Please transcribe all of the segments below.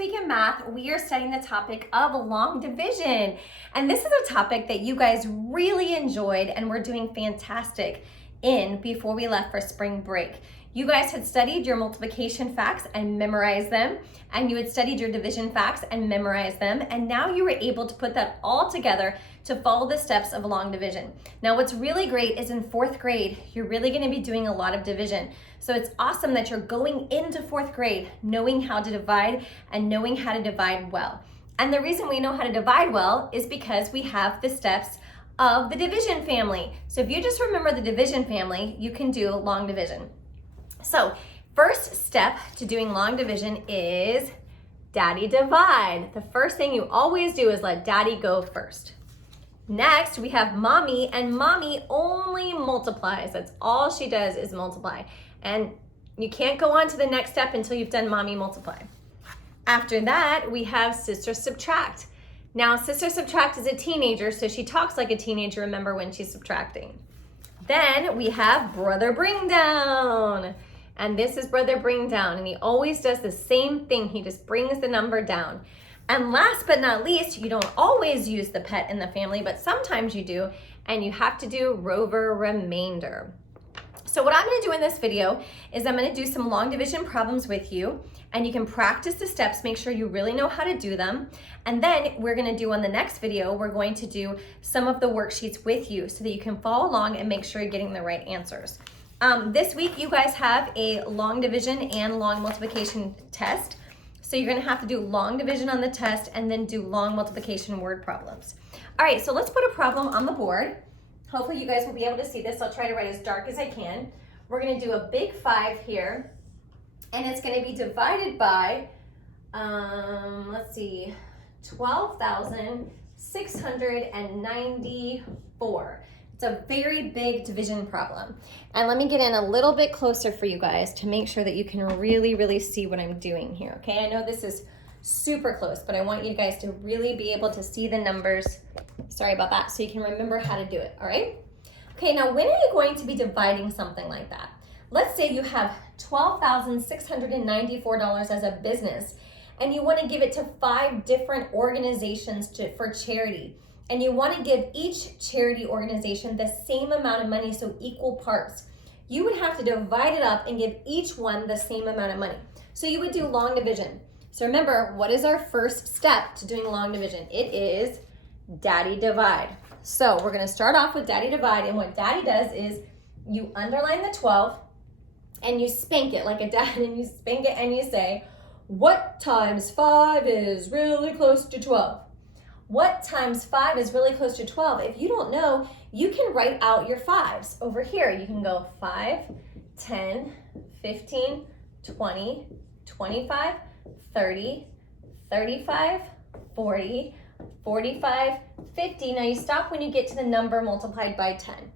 week in math, we are studying the topic of long division. And this is a topic that you guys really enjoyed and we're doing fantastic in before we left for spring break. You guys had studied your multiplication facts and memorized them, and you had studied your division facts and memorized them, and now you were able to put that all together to follow the steps of long division. Now what's really great is in fourth grade, you're really going to be doing a lot of division. So it's awesome that you're going into fourth grade knowing how to divide and knowing how to divide well. And the reason we know how to divide well is because we have the steps of the division family. So if you just remember the division family, you can do long division. So first step to doing long division is daddy divide. The first thing you always do is let daddy go first. Next, we have mommy, and mommy only multiplies. That's all she does is multiply. And you can't go on to the next step until you've done mommy multiply. After that, we have sister subtract. Now, sister subtract is a teenager, so she talks like a teenager, remember, when she's subtracting. Then we have brother bring down. And this is brother bring down, and he always does the same thing. He just brings the number down. And last but not least, you don't always use the pet in the family, but sometimes you do, and you have to do rover remainder. So what I'm gonna do in this video is I'm gonna do some long division problems with you, and you can practice the steps, make sure you really know how to do them. And then we're gonna do on the next video, we're going to do some of the worksheets with you so that you can follow along and make sure you're getting the right answers. This week, you guys have a long division and long multiplication test. So you're gonna have to do long division on the test and then do long multiplication word problems. All right, so let's put a problem on the board. Hopefully you guys will be able to see this. I'll try to write as dark as I can. We're gonna do a big 5 here, and it's gonna be divided by, let's see, 12,694. It's a very big division problem. And let me get in a little bit closer for you guys to make sure that you can really see what I'm doing here, okay? I know this is super close, but I want you guys to really be able to see the numbers. Sorry about that, so you can remember how to do it, all right? Okay, now when are you going to be dividing something like that? Let's say you have $12,694 as a business, and you wanna give it to 5 different organizations for charity. And you want to give each charity organization the same amount of money, so equal parts. You would have to divide it up and give each one the same amount of money. So you would do long division. So remember, what is our first step to doing long division? It is daddy divide. So we're going to start off with daddy divide, and what daddy does is you underline the 12 and you spank it like a dad, and you spank it and you say, what times 5 is really close to 12? What times 5 is really close to 12? If you don't know, you can write out your 5s. Over here, you can go 5, 10, 15, 20, 25, 30, 35, 40, 45, 50. Now you stop when you get to the number multiplied by 10.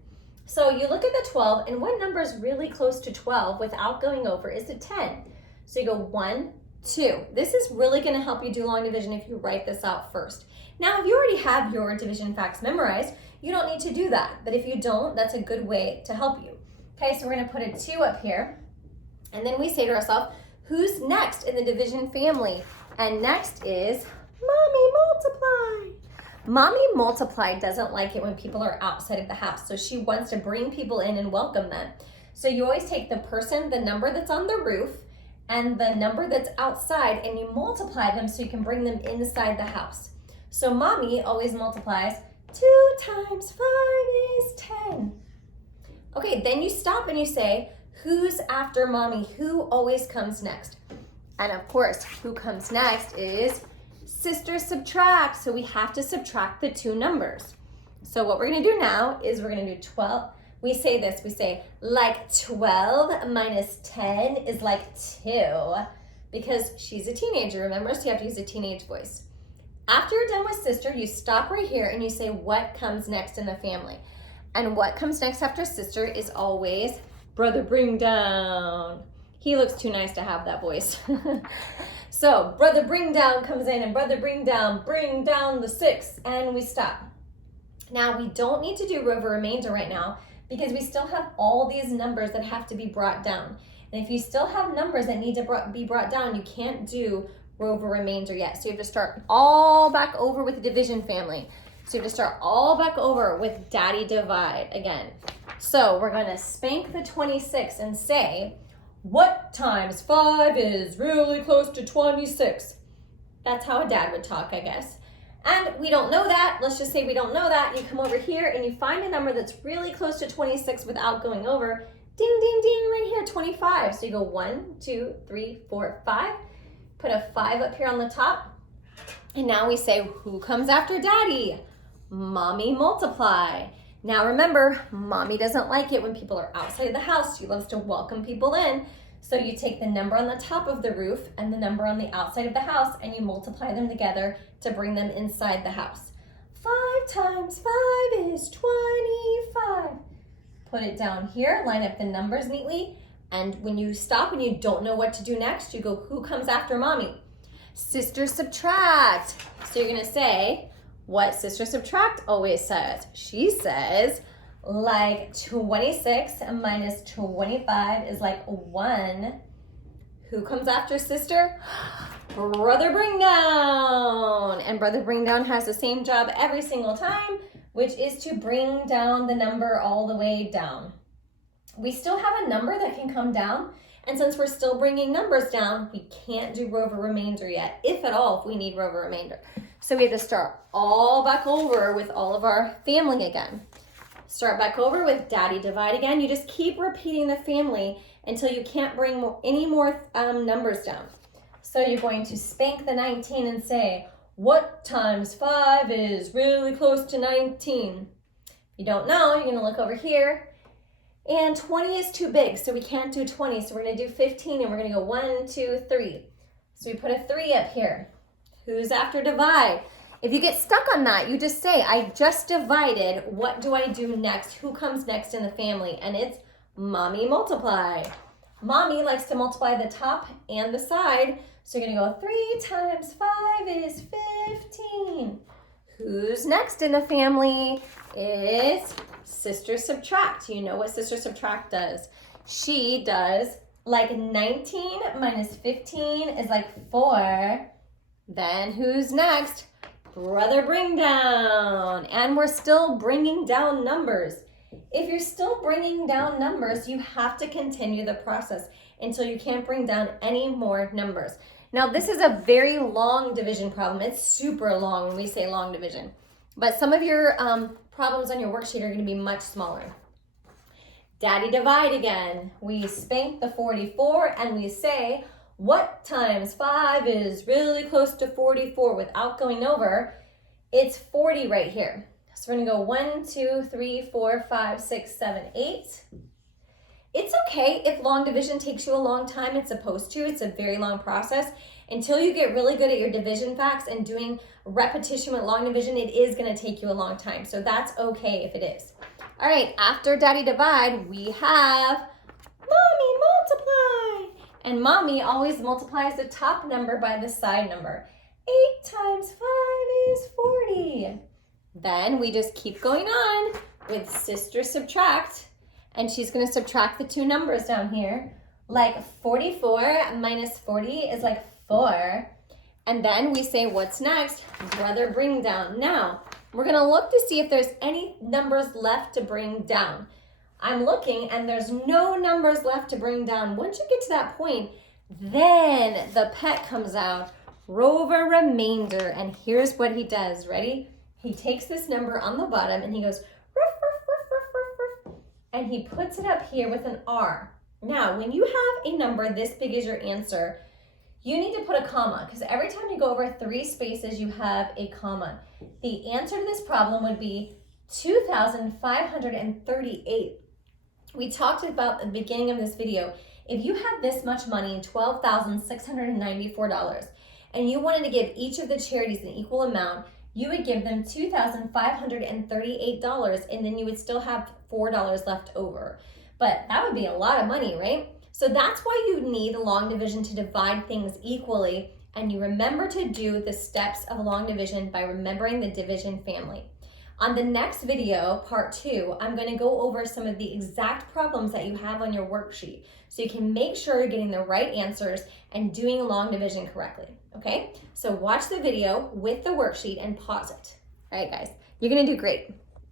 So you look at the 12, and what number is really close to 12 without going over is a 10. So you go 1, 2. This is really going to help you do long division if you write this out first. Now, if you already have your division facts memorized, you don't need to do that. But if you don't, that's a good way to help you. Okay, so we're going to put a 2 up here. And then we say to ourselves, who's next in the division family? And next is mommy multiply. Mommy multiply doesn't like it when people are outside of the house. So she wants to bring people in and welcome them. So you always take the person, the number that's on the roof, and the number that's outside, and you multiply them so you can bring them inside the house. So mommy always multiplies 2 times 5 is 10. Okay, then you stop and you say, who's after mommy? Who always comes next? And of course, who comes next is sister subtract. So we have to subtract the 2 numbers. So what we're gonna do now is we're gonna do 12. We say this, we say like 12 minus 10 is like 2, because she's a teenager, remember? So you have to use a teenage voice. After you're done with sister, you stop right here and you say what comes next in the family. And what comes next after sister is always brother bring down. He looks too nice to have that voice. So brother bring down comes in, and brother bring down the 6, and we stop. Now we don't need to do rover remainder right now because we still have all these numbers that have to be brought down. And if you still have numbers that need to be brought down, you can't do over remainder yet. So you have to start all back over with the division family. So you have to start all back over with daddy divide again. So we're going to spank the 26 and say, what times 5 is really close to 26? That's how a dad would talk, I guess. And we don't know that. Let's just say we don't know that. You come over here and you find a number that's really close to 26 without going over. Ding, ding, ding, right here, 25. So you go 1, 2, 3, 4, 5. Put a 5 up here on the top. And now we say, who comes after daddy? Mommy multiply. Now remember, mommy doesn't like it when people are outside of the house. She loves to welcome people in. So you take the number on the top of the roof and the number on the outside of the house and you multiply them together to bring them inside the house. 5 times 5 is 25. Put it down here, line up the numbers neatly. And when you stop and you don't know what to do next, you go, who comes after mommy? Sister subtract. So you're gonna say what sister subtract always says. She says, like 26 minus 25 is like 1. Who comes after sister? Brother bring down. And brother bring down has the same job every single time, which is to bring down the number all the way down. We still have a number that can come down. And since we're still bringing numbers down, we can't do row over remainder yet, if at all, if we need row over remainder. So we have to start all back over with all of our family again. Start back over with daddy divide again. You just keep repeating the family until you can't bring any more numbers down. So you're going to spank the 19 and say, what times 5 is really close to 19? If you don't know, you're gonna look over here. And 20 is too big, so we can't do 20. So we're gonna do 15 and we're gonna go 1, 2, 3. So we put a 3 up here. Who's after divide? If you get stuck on that, you just say, I just divided. What do I do next? Who comes next in the family? And it's mommy multiply. Mommy likes to multiply the top and the side. So you're gonna go 3 times 5 is 15. Who's next in the family? It's sister subtract. You know what sister subtract does. She does like 19 minus 15 is like 4. Then who's next? Brother bring down. And we're still bringing down numbers. If you're still bringing down numbers, you have to continue the process until you can't bring down any more numbers. Now, this is a very long division problem. It's super long when we say long division. But some of your problems on your worksheet are going to be much smaller. Daddy divide again. We spank the 44 and we say, what times 5 is really close to 44 without going over? It's 40 right here. So we're going to go 1, 2, 3, 4, 5, 6, 7, 8. It's okay if long division takes you a long time. It's supposed to. It's a very long process. Until you get really good at your division facts and doing repetition with long division, it is going to take you a long time. So that's okay if it is. All right, after daddy divide, we have mommy multiply. And mommy always multiplies the top number by the side number. 8 times 5 is 40. Then we just keep going on with sister subtract. And she's going to subtract the two numbers down here. Like 44 minus 40 is like 4. And then we say, what's next? Brother bring down. Now, we're going to look to see if there's any numbers left to bring down. I'm looking and there's no numbers left to bring down. Once you get to that point, then the pet comes out, row over remainder. And here's what he does. Ready? He takes this number on the bottom and he goes, ruff, ruff, ruff, ruff, ruff, ruff, and he puts it up here with an R. Now, when you have a number this big as your answer, you need to put a comma because every time you go over 3 spaces, you have a comma. The answer to this problem would be 2,538. We talked about at the beginning of this video, if you had this much money, $12,694, and you wanted to give each of the charities an equal amount, you would give them $2,538, and then you would still have $4 left over. But that would be a lot of money, right? So that's why you need a long division to divide things equally, and you remember to do the steps of long division by remembering the division family. On the next video, part 2, I'm going to go over some of the exact problems that you have on your worksheet so you can make sure you're getting the right answers and doing long division correctly, okay? So watch the video with the worksheet and pause it. All right, guys, you're going to do great.